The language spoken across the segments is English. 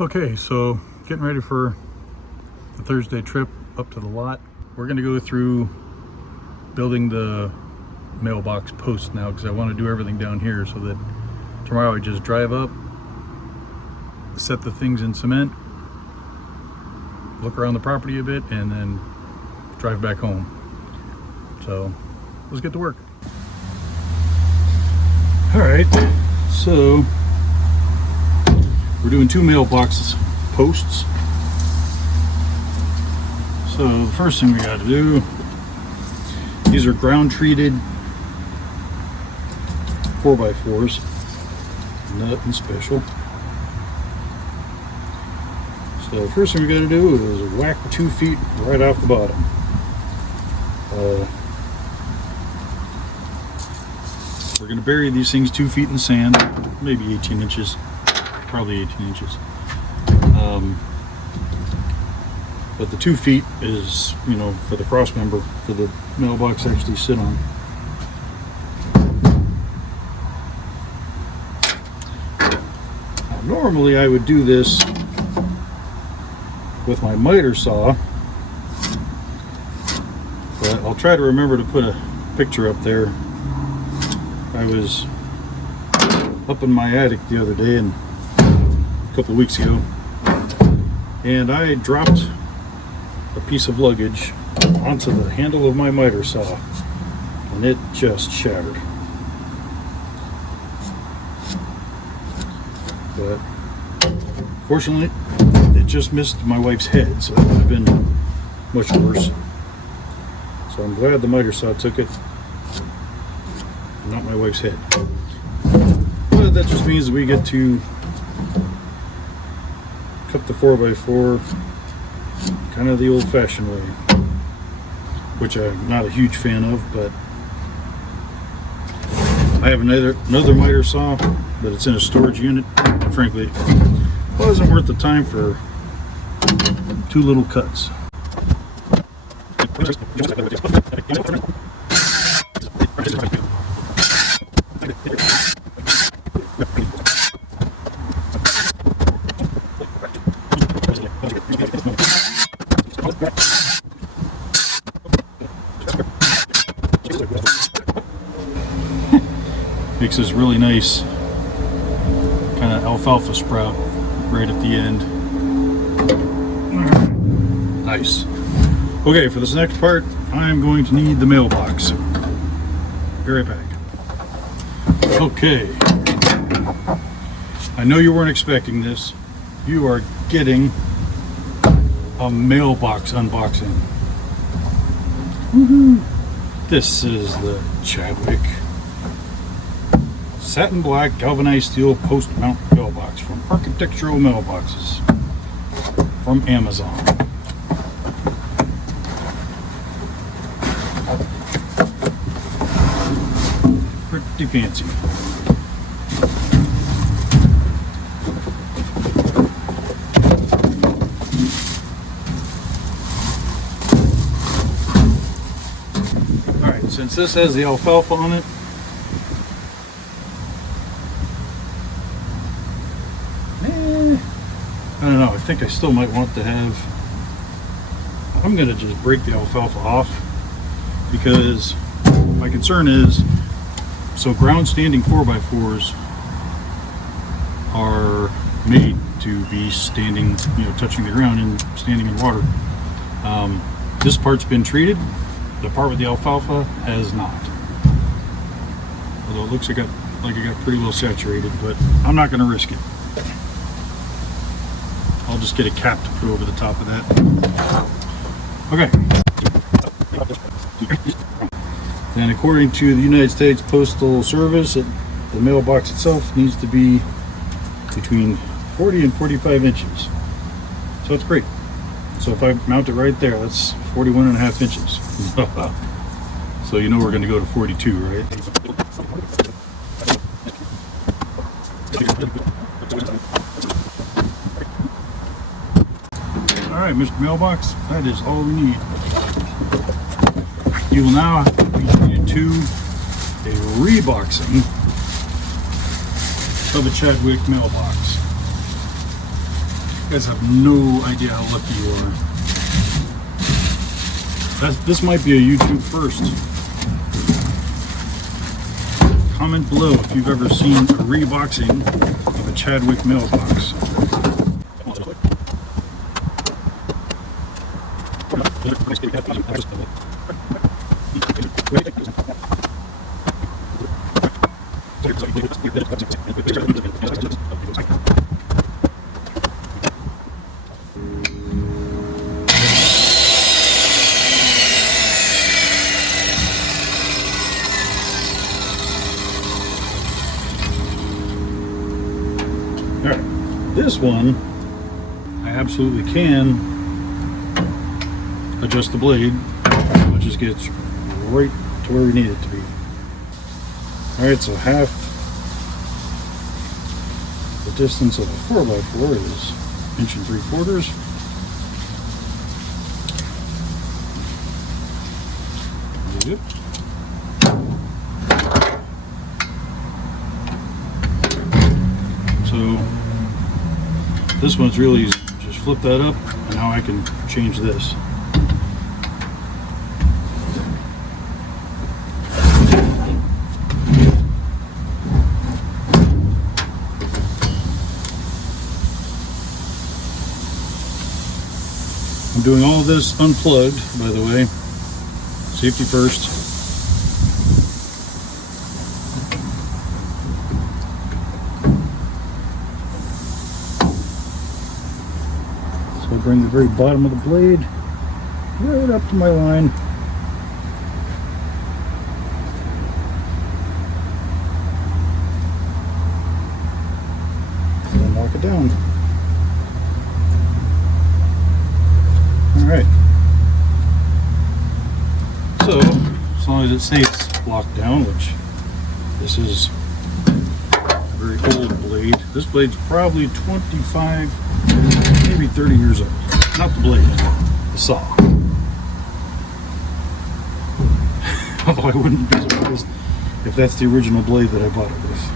Okay, so getting ready for the Thursday trip up to the lot. We're gonna go through building the mailbox post now because I want to do everything down here so that tomorrow I just drive up, set the things in cement, look around the property a bit, and then drive back home. So let's get to work. All right, so we're doing 2 mailboxes posts. So the first thing we got to do, these are ground treated 4x4s, nothing special. So the first thing we got to do is whack 2 feet right off the bottom. We're going to bury these things 2 feet in the sand, maybe 18 inches, probably 18 inches. But the 2 feet is, you know, for the cross member, for the mailbox to actually sit on. Now, normally I would do this with my miter saw, but I'll try to remember to put a picture up there. I was up in my attic the other day, and a couple of weeks ago, and I dropped a piece of luggage onto the handle of my miter saw, and it just shattered. But fortunately, it just missed my wife's head, so it would have been much worse. So I'm glad the miter saw took it, not my wife's head. But that just means that we get to cut the 4x4 kind of the old-fashioned way, which I'm not a huge fan of, but I have another miter saw, but it's in a storage unit. Frankly, it wasn't worth the time for 2 little cuts. Makes this really nice kind of alfalfa sprout right at the end. Nice. Okay, for this next part, I'm going to need the mailbox. Be right back. Okay. I know you weren't expecting this. You are getting a mailbox unboxing. Woohoo! This is the Chadwick satin black galvanized steel post mount mailbox from Architectural Mailboxes from Amazon. Pretty fancy. Alright, since this has the alfalfa on it, I don't know, I think I still might want to have, I'm going to just break the alfalfa off, because my concern is, so ground standing 4x4s are made to be standing, you know, touching the ground and standing in water. This part's been treated, the part with the alfalfa has not. Although it looks like it got pretty well saturated, but I'm not going to risk it. I'll just get a cap to put over the top of that. Okay. And according to the United States Postal Service, the mailbox itself needs to be between 40 and 45 inches. So that's great. So if I mount it right there, that's 41.5 inches. So you know we're going to go to 42, right? Alright, Mr. Mailbox, that is all we need. You will now be treated to a reboxing of a Chadwick mailbox. You guys have no idea how lucky you are. This might be a YouTube first. Comment below if you've ever seen a reboxing of a Chadwick mailbox. Alright, this one I absolutely can adjust the blade, so it just gets right to where we need it to be. Alright, so half the distance of a 4x4 is 1 3/4 inches. There you go. So this one's really easy. Just flip that up, and now I can change this. I'm doing all this unplugged, by the way. Safety first. So I bring the very bottom of the blade right up to my line. And then lock it down. Alright, so as long as it stays locked down, which this is a very old blade. This blade's probably 25, maybe 30 years old. Not the blade, the saw. Although I wouldn't be surprised if that's the original blade that I bought it with.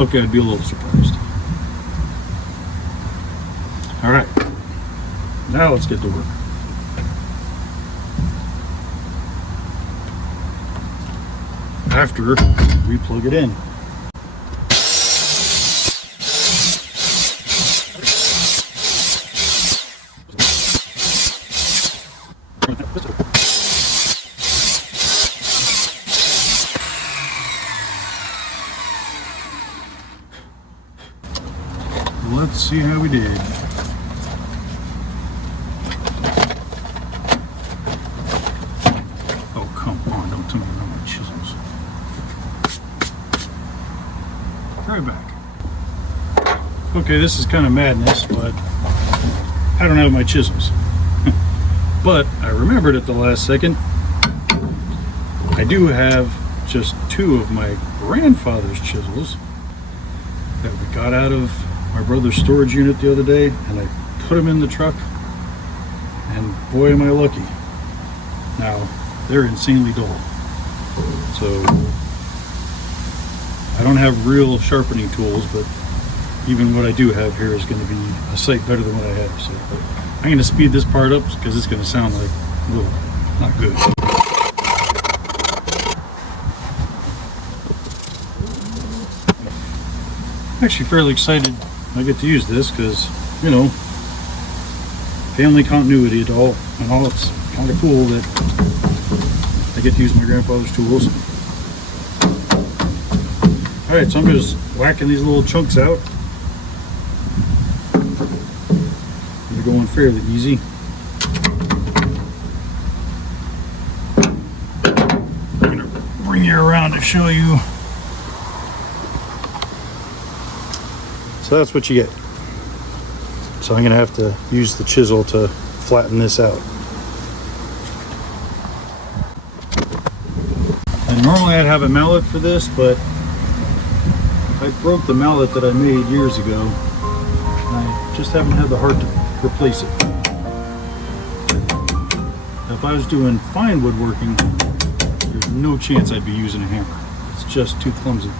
Okay, I'd be a little surprised. All right, now let's get to work. After we plug it in. Let's see how we did. Right back. Okay, this is kind of madness, but I don't have my chisels. But I remembered at the last second, I do have just 2 of my grandfather's chisels that we got out of my brother's storage unit the other day, and I put them in the truck, and boy am I lucky. Now, they're insanely dull. So I don't have real sharpening tools, but even what I do have here is going to be a sight better than what I have. So I'm going to speed this part up because it's going to sound like, whoa, not good. I'm actually fairly excited I get to use this because, you know, family continuity and all, it's kind of cool that I get to use my grandfather's tools. Alright, so I'm just whacking these little chunks out. They're going fairly easy. I'm going to bring you around to show you. So that's what you get. So I'm going to have to use the chisel to flatten this out. And normally I'd have a mallet for this, but I broke the mallet that I made years ago, and I just haven't had the heart to replace it. If I was doing fine woodworking, there's no chance I'd be using a hammer. It's just too clumsy.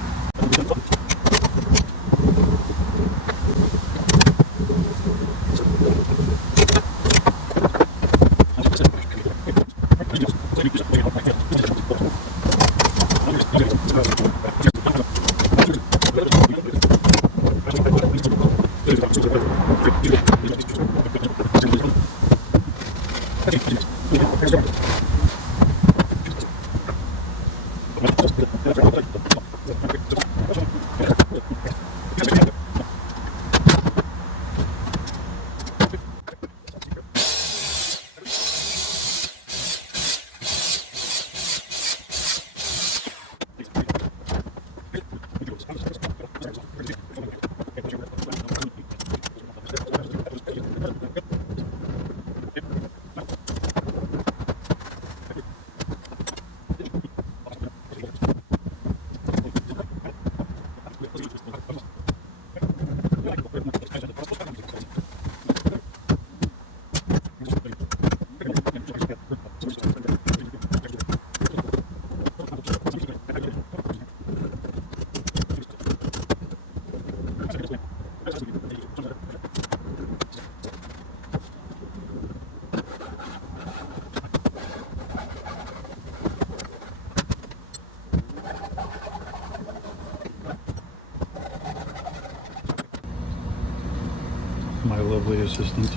My lovely assistant.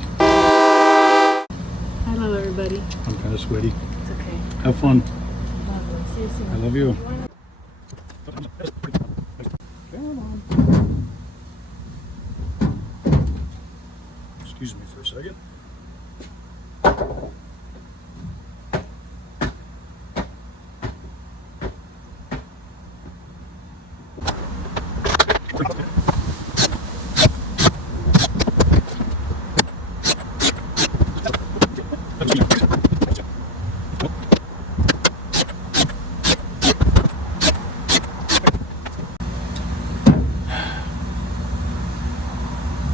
Hello, everybody. I'm kind of sweaty. It's okay. Have fun. See you soon. I love you. Excuse me for a second.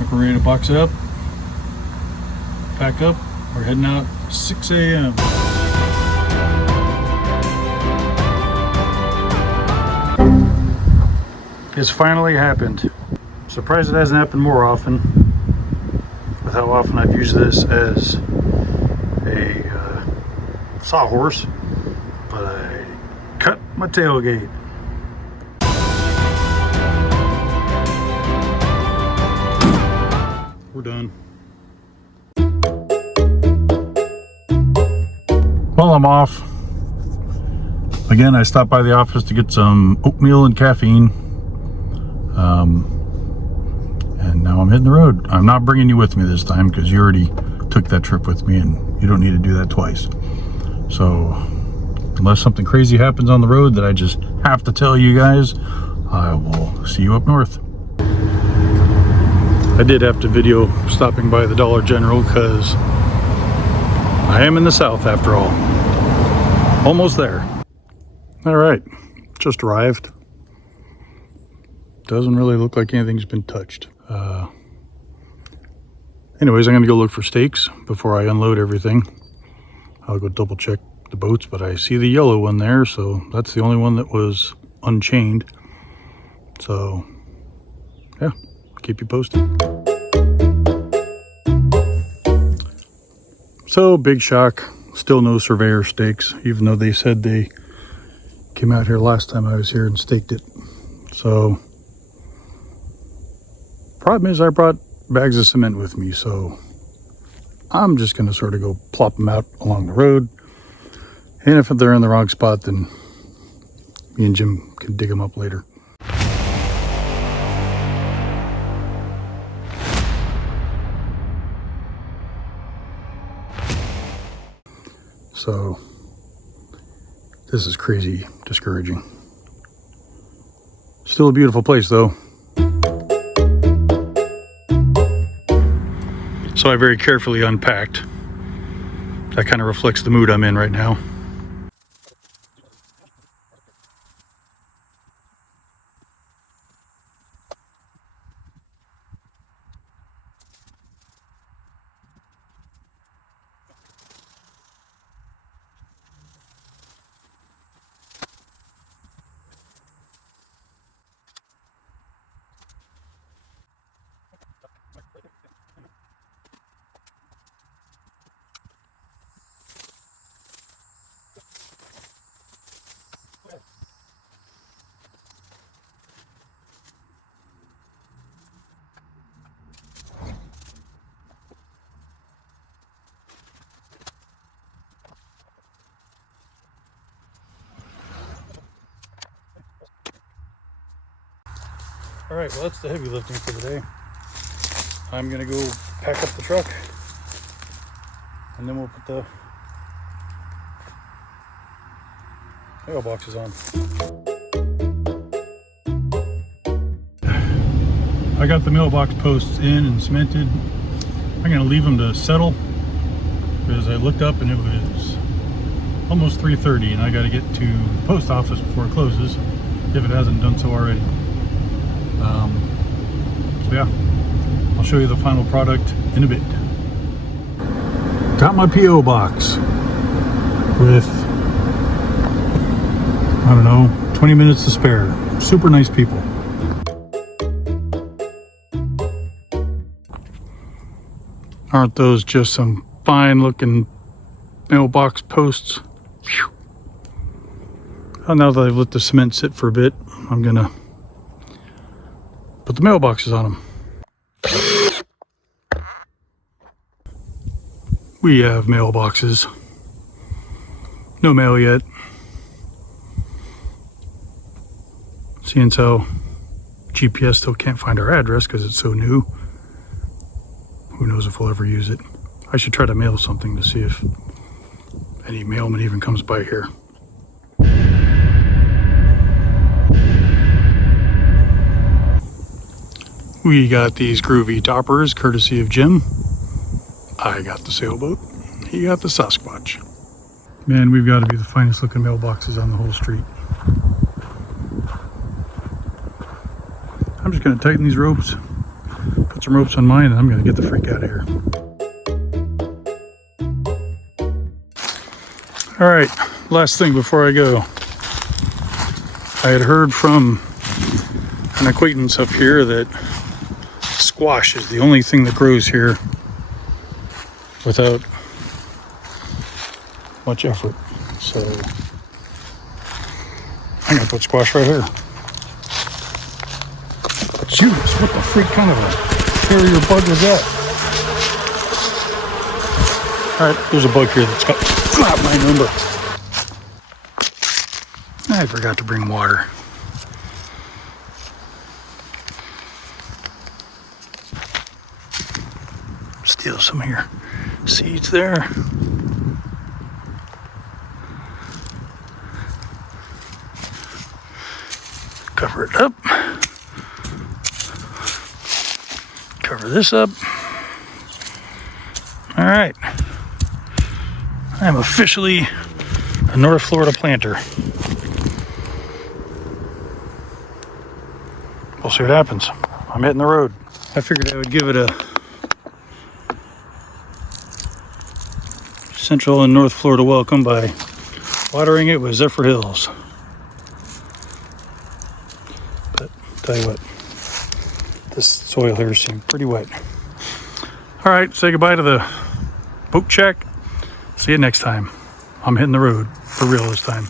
We're ready to box it up, pack up. We're heading out 6 a.m. It's finally happened. Surprised it hasn't happened more often, with how often I've used this as a sawhorse, but I cut my tailgate. We're done. Well, I'm off. Again, I stopped by the office to get some oatmeal and caffeine. And now I'm hitting the road. I'm not bringing you with me this time because you already took that trip with me and you don't need to do that twice. So, unless something crazy happens on the road that I just have to tell you guys, I will see you up north. I did have to video stopping by the Dollar General because I am in the South after all. Almost there. All right, just arrived. Doesn't really look like anything's been touched. Anyways, I'm gonna go look for steaks before I unload everything. I'll go double check the boats, but I see the yellow one there, so that's the only one that was unchained. So, yeah, keep you posted. So, big shock, still no surveyor steaks, even though they said they came out here last time I was here and staked it. So, problem is I brought bags of cement with me, so I'm just gonna sort of go plop them out along the road. And if they're in the wrong spot, then me and Jim can dig them up later. So, this is crazy discouraging. Still a beautiful place though. So I very carefully unpacked. That kind of reflects the mood I'm in right now. All right, well, that's the heavy lifting for the day. I'm gonna go pack up the truck, and then we'll put the mailboxes on. I got the mailbox posts in and cemented. I'm gonna leave them to settle because I looked up and it was almost 3:30, and I got to get to the post office before it closes, if it hasn't done so already. So yeah, I'll show you the final product in a bit. Got my P.O. box with, I don't know, 20 minutes to spare. Super nice people. Aren't those just some fine looking mailbox posts? Whew. Well, now that I've let the cement sit for a bit, I'm gonna put the mailboxes on them. We have mailboxes. No mail yet. Seeing how GPS still can't find our address because it's so new. Who knows if we'll ever use it. I should try to mail something to see if any mailman even comes by here. We got these groovy toppers courtesy of Jim. I got the sailboat. He got the Sasquatch. Man, we've got to be the finest looking mailboxes on the whole street. I'm just going to tighten these ropes, put some ropes on mine, and I'm going to get the freak out of here. All right, last thing before I go. I had heard from an acquaintance up here that squash is the only thing that grows here without much effort. So I'm gonna put squash right here. Jeez, what the freak kind of a carrier bug is that? All right, there's a bug here that's got flat my number. I forgot to bring water. Steal some of your seeds there. Cover it up. Cover this up. All right. I am officially a North Florida planter. We'll see what happens. I'm hitting the road. I figured I would give it a Central and North Florida welcome by watering it with Zephyr Hills. But tell you what, this soil here seems pretty wet. All right, say goodbye to the boat check. See you next time. I'm hitting the road for real this time.